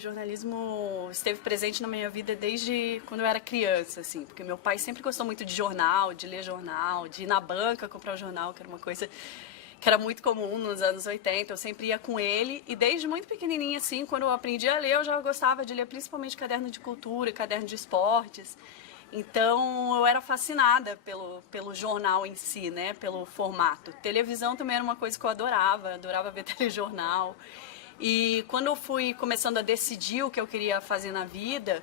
jornalismo esteve presente na minha vida desde quando eu era criança, assim, porque meu pai sempre gostou muito de jornal, de ler jornal, de ir na banca comprar o jornal, que era uma coisa que era muito comum nos anos 80, eu sempre ia com ele, e desde muito pequenininha, assim, quando eu aprendi a ler, eu já gostava de ler principalmente caderno de cultura, caderno de esportes. Então, eu era fascinada pelo jornal em si, né, pelo formato. Televisão também era uma coisa que eu adorava ver telejornal. E quando eu fui começando a decidir o que eu queria fazer na vida,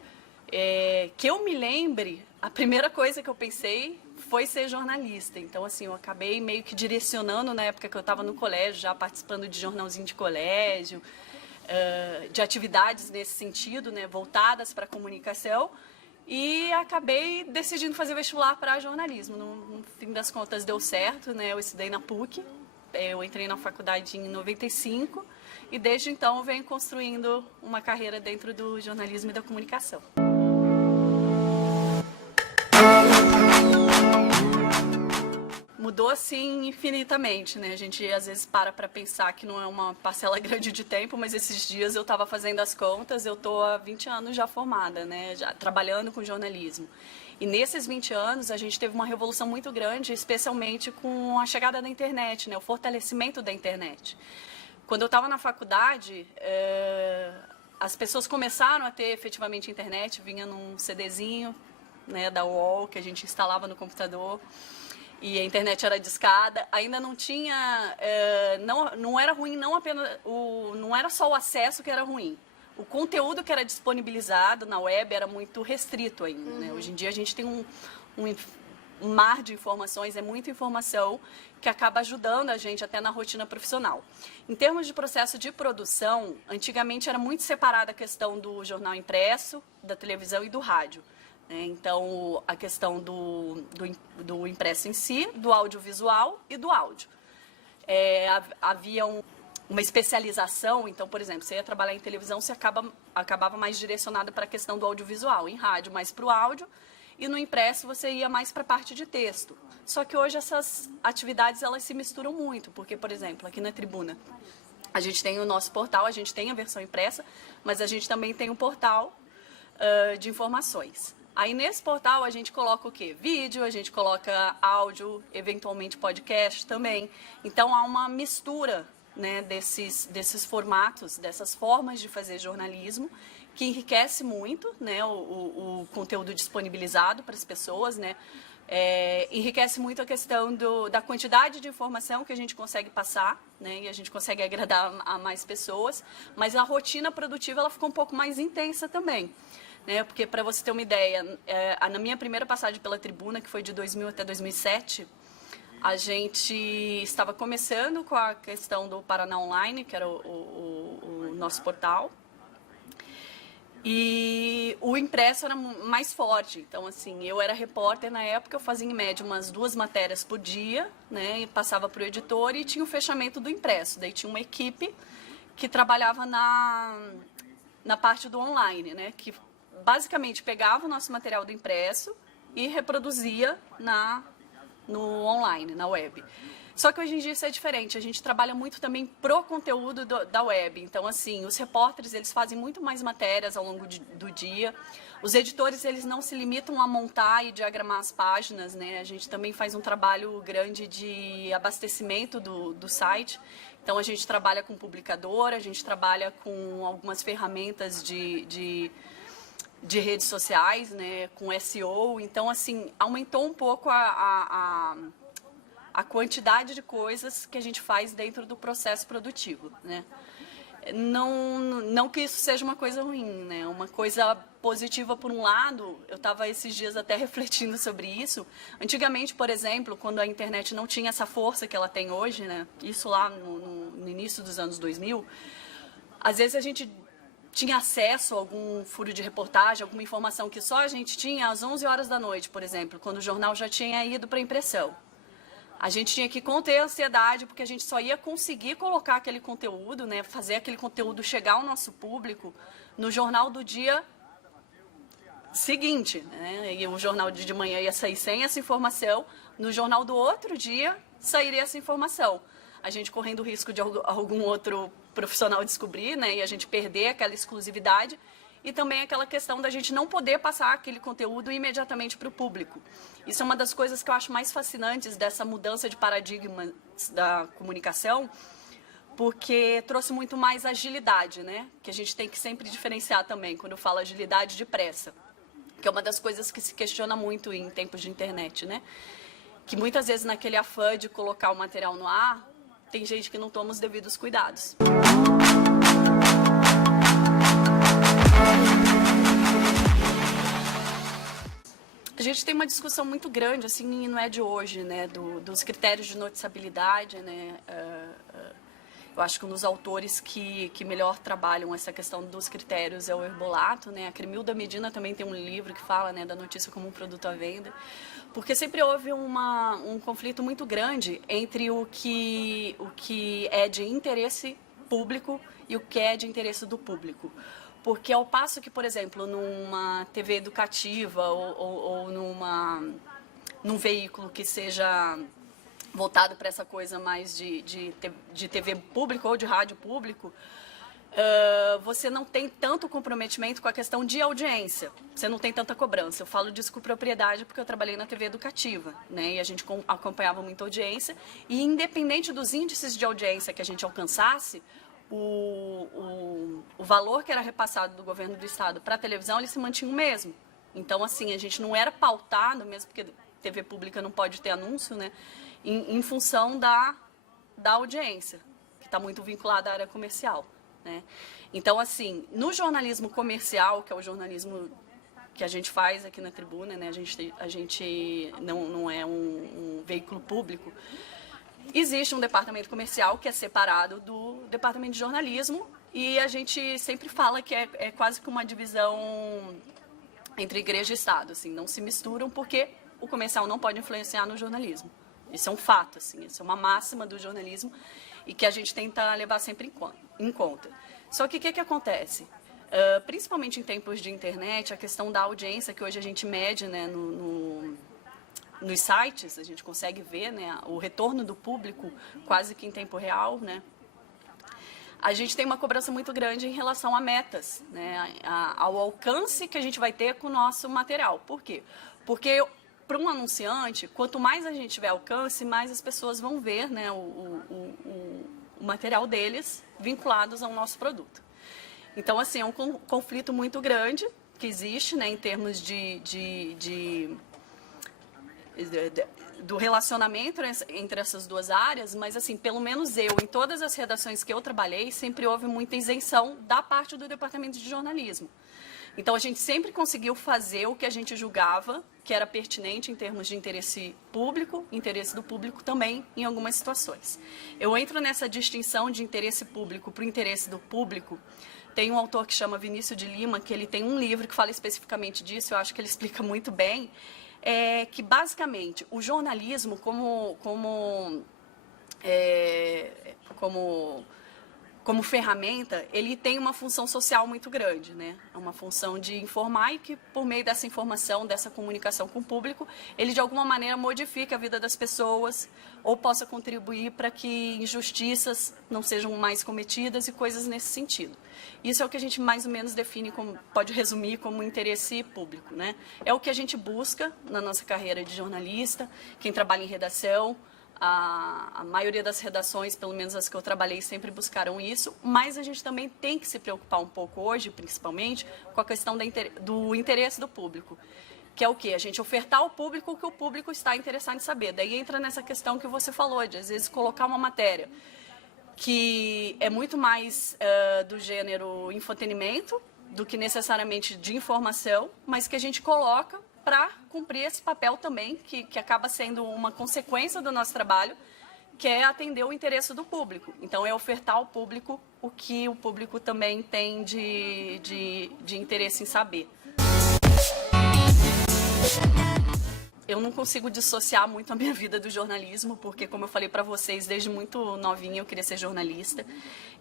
que eu me lembre, a primeira coisa que eu pensei foi ser jornalista. Então, assim, eu acabei meio que direcionando na época que eu estava no colégio, já participando de jornalzinho de colégio, de atividades nesse sentido, né, voltadas para a comunicação. E acabei decidindo fazer vestibular para jornalismo. No fim das contas deu certo, né? Eu estudei na PUC, eu entrei na faculdade em 95 e desde então eu venho construindo uma carreira dentro do jornalismo e da comunicação. Mudou, assim, infinitamente, né? A gente, às vezes, para pensar que não é uma parcela grande de tempo, mas esses dias eu estava fazendo as contas, eu estou há 20 anos já formada, né? Já trabalhando com jornalismo. E nesses 20 anos, a gente teve uma revolução muito grande, especialmente com a chegada da internet, né? O fortalecimento da internet. Quando eu estava na faculdade, as pessoas começaram a ter efetivamente internet, vinha num CDzinho, né, da UOL, que a gente instalava no computador. E a internet era discada, ainda não tinha, não era ruim, não era só o acesso que era ruim. O conteúdo que era disponibilizado na web era muito restrito ainda, né? Hoje em dia a gente tem um mar de informações, é muita informação que acaba ajudando a gente até na rotina profissional. Em termos de processo de produção, antigamente era muito separada a questão do jornal impresso, da televisão e do rádio. Então, a questão do impresso em si, do audiovisual e do áudio. Havia uma especialização, então, por exemplo, você ia trabalhar em televisão, você acabava mais direcionado para a questão do audiovisual, em rádio mais para o áudio, e no impresso você ia mais para a parte de texto. Só que hoje essas atividades elas se misturam muito, porque, por exemplo, aqui na Tribuna, a gente tem o nosso portal, a gente tem a versão impressa, mas a gente também tem um portal de informações. Aí nesse portal a gente coloca o quê? Vídeo, a gente coloca áudio, eventualmente podcast também. Então há uma mistura, né, desses formatos, dessas formas de fazer jornalismo, que enriquece muito, né, o conteúdo disponibilizado para as pessoas, né? Enriquece muito a questão da quantidade de informação que a gente consegue passar, né, e a gente consegue agradar a mais pessoas, mas a rotina produtiva ela ficou um pouco mais intensa também. Porque, para você ter uma ideia, na minha primeira passagem pela Tribuna, que foi de 2000 até 2007, a gente estava começando com a questão do Paraná Online, que era o nosso portal, e o impresso era mais forte. Então, assim, eu era repórter na época, eu fazia em média umas 2 matérias por dia, né, e passava para o editor e tinha o fechamento do impresso. Daí tinha uma equipe que trabalhava na parte do online, né, que basicamente pegava o nosso material do impresso e reproduzia no online, na web. Só que hoje em dia isso é diferente, a gente trabalha muito também pro conteúdo da web. Então, assim, os repórteres, eles fazem muito mais matérias ao longo do dia. Os editores, eles não se limitam a montar e diagramar as páginas, né? A gente também faz um trabalho grande de abastecimento do site. Então, a gente trabalha com publicador, a gente trabalha com algumas ferramentas de redes sociais, né, com SEO. Então, assim, aumentou um pouco a quantidade de coisas que a gente faz dentro do processo produtivo, né. Não que isso seja uma coisa ruim, né, uma coisa positiva por um lado. Eu estava esses dias até refletindo sobre isso. Antigamente, por exemplo, quando a internet não tinha essa força que ela tem hoje, né, isso lá no início dos anos 2000, às vezes a gente tinha acesso a algum furo de reportagem, alguma informação que só a gente tinha às 11 horas da noite, por exemplo, quando o jornal já tinha ido para impressão. A gente tinha que conter a ansiedade, porque a gente só ia conseguir colocar aquele conteúdo, né, fazer aquele conteúdo chegar ao nosso público no jornal do dia seguinte, né? E o jornal de manhã ia sair sem essa informação, no jornal do outro dia sairia essa informação. a gente correndo o risco de algum outro profissional descobrir, né, e a gente perder aquela exclusividade, e também aquela questão da gente não poder passar aquele conteúdo imediatamente para o público. Isso é uma das coisas que eu acho mais fascinantes dessa mudança de paradigma da comunicação, porque trouxe muito mais agilidade, né? Que a gente tem que sempre diferenciar também, quando eu falo agilidade de pressa, que é uma das coisas que se questiona muito em tempos de internet, né? Que muitas vezes naquele afã de colocar o material no ar, tem gente que não toma os devidos cuidados. A gente tem uma discussão muito grande, assim, e não é de hoje, né, dos critérios de noticiabilidade, né, eu acho que um dos autores que melhor trabalham essa questão dos critérios é o Herbolato, né, a Cremilda Medina também tem um livro que fala, né, da notícia como um produto à venda, porque sempre houve um conflito muito grande entre o que é de interesse público e o que é de interesse do público. Porque ao passo que, por exemplo, numa TV educativa ou num veículo que seja voltado para essa coisa mais de TV público ou de rádio público, você não tem tanto comprometimento com a questão de audiência, você não tem tanta cobrança. Eu falo disso com propriedade porque eu trabalhei na TV educativa, né, e a gente acompanhava muita audiência, e independente dos índices de audiência que a gente alcançasse, o valor que era repassado do governo do estado para a televisão, ele se mantinha o mesmo. Então, assim, a gente não era pautado, mesmo porque TV pública não pode ter anúncio, né, em função da audiência, que está muito vinculada à área comercial, né. Então, assim, no jornalismo comercial, que é o jornalismo que a gente faz aqui na Tribuna, né, a gente não é um veículo público, existe um departamento comercial que é separado do departamento de jornalismo, e a gente sempre fala que é quase que uma divisão entre igreja e Estado, assim, não se misturam porque o comercial não pode influenciar no jornalismo. Isso é um fato, assim, isso é uma máxima do jornalismo e que a gente tenta levar sempre em conta. Só que o que acontece? Principalmente em tempos de internet, a questão da audiência, que hoje a gente mede, né, nos sites, a gente consegue ver, né, o retorno do público quase que em tempo real, né? A gente tem uma cobrança muito grande em relação a metas, né, ao alcance que a gente vai ter com o nosso material. Por quê? Porque para um anunciante, quanto mais a gente tiver alcance, mais as pessoas vão ver, né, o material deles vinculados ao nosso produto. Então, assim, é um conflito muito grande que existe, né, em termos do relacionamento entre essas duas áreas, mas, assim, pelo menos eu, em todas as redações que eu trabalhei, sempre houve muita isenção da parte do departamento de jornalismo. Então, a gente sempre conseguiu fazer o que a gente julgava que era pertinente em termos de interesse público, interesse do público também em algumas situações. Eu entro nessa distinção de interesse público para o interesse do público. Tem um autor que chama Vinícius de Lima, que ele tem um livro que fala especificamente disso, eu acho que ele explica muito bem, que basicamente o jornalismo como ferramenta, ele tem uma função social muito grande, né? É uma função de informar e que, por meio dessa informação, dessa comunicação com o público, ele de alguma maneira modifica a vida das pessoas ou possa contribuir para que injustiças não sejam mais cometidas e coisas nesse sentido. Isso é o que a gente mais ou menos define, pode resumir como interesse público, né? É o que a gente busca na nossa carreira de jornalista, quem trabalha em redação. A maioria das redações, pelo menos as que eu trabalhei, sempre buscaram isso, mas a gente também tem que se preocupar um pouco hoje, principalmente, com a questão do interesse do público, que é o quê? A gente ofertar ao público o que o público está interessado em saber. Daí entra nessa questão que você falou, de às vezes colocar uma matéria que é muito mais do gênero infotenimento do que necessariamente de informação, mas que a gente coloca para cumprir esse papel também, que acaba sendo uma consequência do nosso trabalho, que é atender o interesse do público. Então, é ofertar ao público o que o público também tem de interesse em saber. Eu não consigo dissociar muito a minha vida do jornalismo, porque, como eu falei para vocês, desde muito novinha eu queria ser jornalista.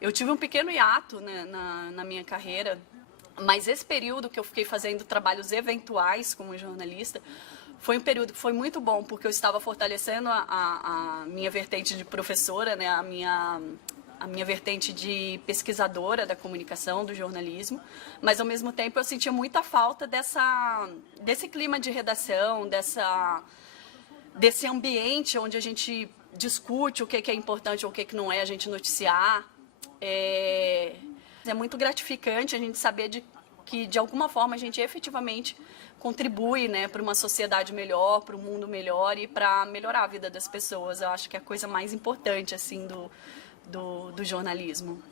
Eu tive um pequeno hiato, né, na minha carreira, mas esse período que eu fiquei fazendo trabalhos eventuais como jornalista Foi um período que foi muito bom, porque eu estava fortalecendo a minha vertente de professora, né, a minha vertente de pesquisadora da comunicação, do jornalismo, mas ao mesmo tempo eu sentia muita falta desse clima de redação, desse ambiente onde a gente discute o que é importante ou o que não é, a gente noticiar. É muito gratificante a gente saber que de alguma forma a gente efetivamente contribui, né, para uma sociedade melhor, para um mundo melhor e para melhorar a vida das pessoas. Eu acho que é a coisa mais importante assim do jornalismo.